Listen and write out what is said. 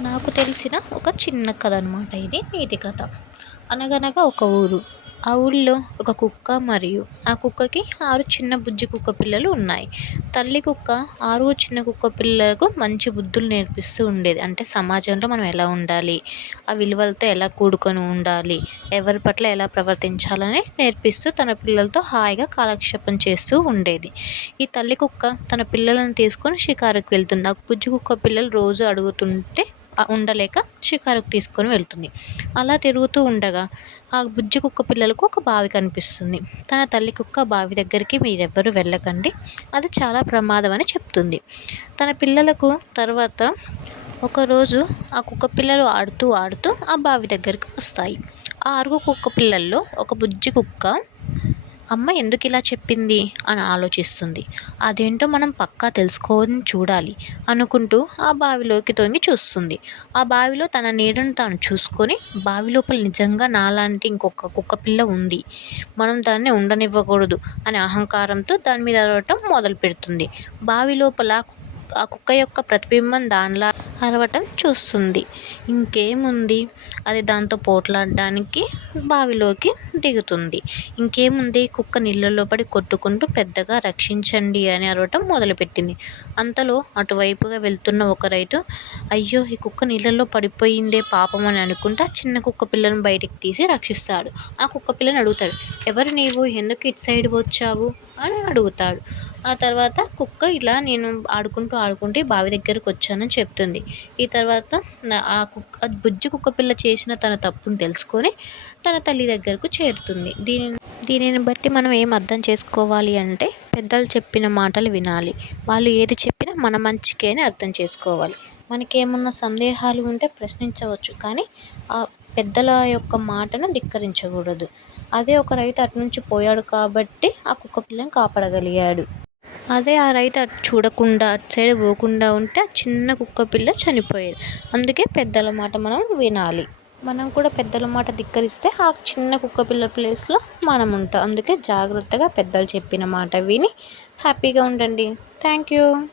నాకు తెలిసిన ఒక చిన్న కథ అనమాట ఇది నీతి కథ. అనగనగా ఒక ఊరు. ఆ ఊళ్ళో ఒక కుక్క మరియు ఆ కుక్కకి ఆరు చిన్న బుజ్జి కుక్క పిల్లలు ఉన్నాయి. తల్లి కుక్క ఆరు చిన్న కుక్క పిల్లలకు మంచి బుద్ధులు నేర్పిస్తూ ఉండేది. అంటే సమాజంలో మనం ఎలా ఉండాలి? ఆ విలువలతో ఎలా కూడుకొని ఉండాలి? ఎవరి పట్ల ఎలా ప్రవర్తించాలని నేర్పిస్తూ తన పిల్లలతో హాయిగా కాలక్షేపం చేస్తూ ఉండేది. ఈ తల్లి కుక్క తన పిల్లలను తీసుకొని షికారుకు వెళ్తుంది. ఆ బుజ్జి కుక్క పిల్లలు రోజు అడుగుతుంటే ఉండలేక షికారుకు తీసుకొని వెళ్తుంది. అలా తిరుగుతూ ఉండగా ఆ బుజ్జి కుక్క పిల్లలకు ఒక బావి కనిపిస్తుంది. తన తల్లి కుక్క బావి దగ్గరికి మీరెవ్వరూ వెళ్ళకండి. అది చాలా ప్రమాదం అని చెప్తుంది. తన పిల్లలకు తర్వాత ఒకరోజు ఆ కుక్క పిల్లలు ఆడుతూ ఆడుతూ ఆ బావి దగ్గరికి వస్తాయి. ఆ అరుగు కుక్క పిల్లల్లో ఒక బుజ్జి కుక్క అమ్మ ఎందుకు ఇలా చెప్పింది? అని ఆలోచిస్తుంది. అదేంటో మనం పక్కా తెలుసుకొని చూడాలి అనుకుంటూ ఆ బావిలోకి తొంగి చూస్తుంది. ఆ బావిలో తన నీడను తాను చూసుకొని బావి లోపల నిజంగా నాలాంటి ఇంకొక కుక్క పిల్ల ఉంది. మనం దాన్ని ఉండనివ్వకూడదు అనే అహంకారంతో దాని మీద అరవటం మొదలు పెడుతుంది బావి లోపల ఆ కుక్క యొక్క ప్రతిబింబం దానిలా అరవటం చూస్తుంది. ఇంకేముంది? అది దాంతో పోట్లాడడానికి బావిలోకి దిగుతుంది. ఇంకేముంది? కుక్క నీళ్ళలో పడి కొట్టుకుంటూ పెద్దగా రక్షించండి అని అరవటం మొదలుపెట్టింది. అంతలో అటువైపుగా వెళ్తున్న ఒక రైతు అయ్యో ఈ కుక్క నీళ్ళలో పడిపోయిందే పాపం అని అనుకుంటా చిన్న కుక్క పిల్లను బయటికి తీసి రక్షిస్తాడు. ఆ కుక్క పిల్లని అడుగుతాడు ఎవరు నీవు? ఎందుకు ఇటు సైడ్ వచ్చావు? అని అడుగుతాడు. ఆ తర్వాత కుక్క ఇలా నేను ఆడుకుంటూ ఆడుకుంటూ బావి దగ్గరకు వచ్చానని చెప్తుంది. ఈ తర్వాత ఆ కుక్క బుజ్జి కుక్క పిల్ల చేసిన తన తప్పును తెలుసుకొని తన తల్లి దగ్గరకు చేరుతుంది. దీనిని దీనిని బట్టి మనం ఏం అర్థం చేసుకోవాలి అంటే పెద్దలు చెప్పిన మాటలు వినాలి. వాళ్ళు ఏది చెప్పినా మన మంచికే అని అర్థం చేసుకోవాలి. మనకేమన్నా సందేహాలు ఉంటే ప్రశ్నించవచ్చు కానీ ఆ పెద్దల యొక్క మాటను ధిక్కరించకూడదు. అదే ఒక రైతు అటు నుంచి పోయాడు కాబట్టి ఆ కుక్క పిల్లని కాపాడగలిగాడు. అదే ఆ రైతు అటు చూడకుండా అటు సైడ్ పోకుండా ఉంటే ఆ చిన్న కుక్క పిల్ల చనిపోయేది. అందుకే పెద్దల మాట మనం వినాలి. మనం కూడా పెద్దల మాట ధిక్కరిస్తే ఆ చిన్న కుక్క పిల్ల ప్లేస్లో మనం ఉంటాం. అందుకే జాగ్రత్తగా పెద్దలు చెప్పిన మాట విని హ్యాపీగా ఉండండి. Thank you.